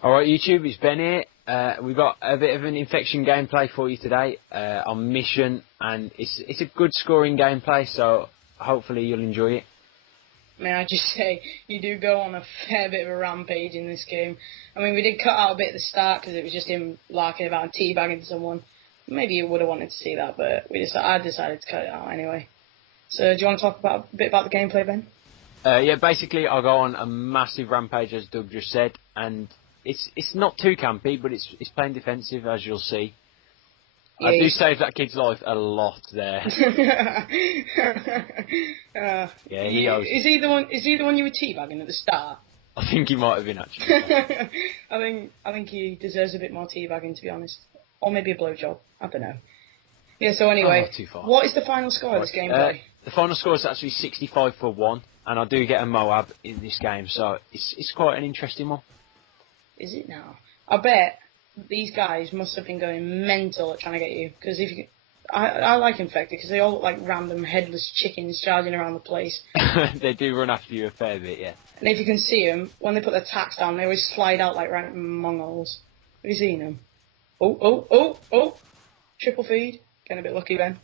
Alright YouTube, it's Ben here. We've got a bit of an infection gameplay for you today on mission, and it's a good scoring gameplay, so hopefully you'll enjoy it. May I just say, you do go on a fair bit of a rampage in this game. I mean, we did cut out a bit at the start because it was just him larking about and teabagging someone. Maybe you would have wanted to see that, but I decided to cut it out anyway. So do you want to talk a bit about the gameplay, Ben? Yeah, basically I'll go on a massive rampage, as Doug just said, and it's not too campy, but it's playing defensive, as you'll see. Yeah, I do save that kid's life a lot there. Yeah, he owes. Is he the one you were teabagging at the start? I think he might have been, actually. I think he deserves a bit more teabagging, to be honest, or maybe a blowjob. I don't know. Yeah. So anyway, what is the final score of this gameplay? The final score is actually 65-1, and I do get a Moab in this game, so it's quite an interesting one. Is it now? I bet these guys must have been going mental at trying to get you, because I like Infected because they all look like random headless chickens charging around the place. They do run after you a fair bit, yeah. And if you can see them, when they put their tacks down, they always slide out like random mongols. Have you seen them? Oh! Triple feed. Getting a bit lucky, Ben.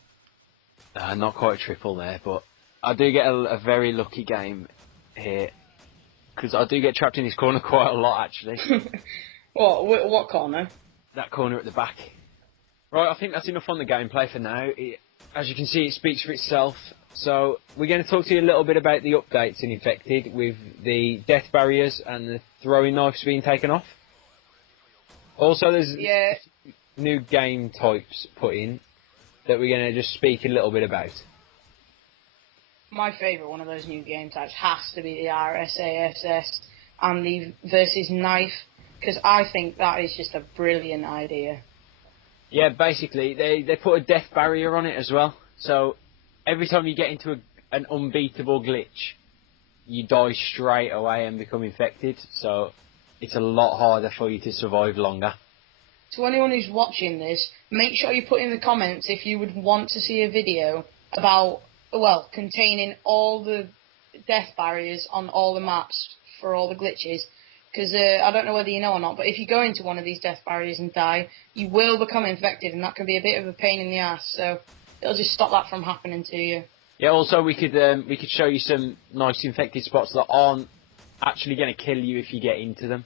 Not quite a triple there, but I do get a very lucky game here, because I do get trapped in this corner quite a lot, actually. What corner? That corner at the back. Right, I think that's enough on the gameplay for now. As you can see, it speaks for itself. So we're going to talk to you a little bit about the updates in Infected, with the death barriers and the throwing knives being taken off. Also, there's new game types put in that we're going to just speak a little bit about. My favourite one of those new game types has to be the RSASS and the versus knife, because I think that is just a brilliant idea. Yeah, basically, they put a death barrier on it as well. So every time you get into an unbeatable glitch, you die straight away and become infected. So it's a lot harder for you to survive longer. To anyone who's watching this, make sure you put in the comments if you would want to see a video about, well, containing all the death barriers on all the maps for all the glitches. Because I don't know whether you know or not, but if you go into one of these death barriers and die, you will become infected, and that can be a bit of a pain in the ass. So it'll just stop that from happening to you. Yeah. Also, we could show you some nice infected spots that aren't actually going to kill you if you get into them.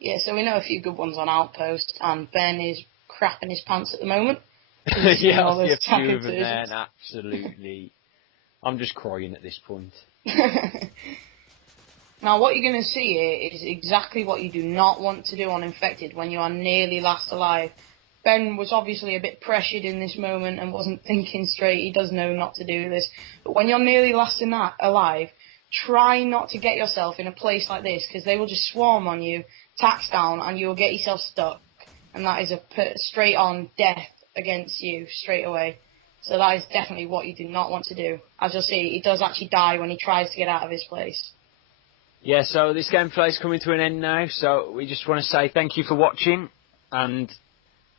Yeah. So we know a few good ones on Outpost, and Ben is crapping his pants at the moment. Yeah, I see a few of them there, and absolutely, I'm just crying at this point. Now, what you're going to see here is exactly what you do not want to do on Infected when you are nearly last alive. Ben was obviously a bit pressured in this moment and wasn't thinking straight. He does know not to do this. But when you're nearly last alive, try not to get yourself in a place like this, because they will just swarm on you, tax down, and you will get yourself stuck. And that is a straight-on death against you straight away. So that is definitely what you do not want to do. As you'll see, he does actually die when he tries to get out of his place. Yeah, so this gameplay is coming to an end now, so we just want to say thank you for watching, and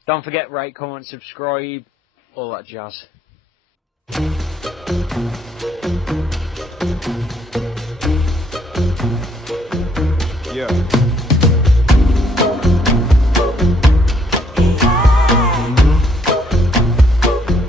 don't forget, rate, comment, subscribe, all that jazz. Yeah.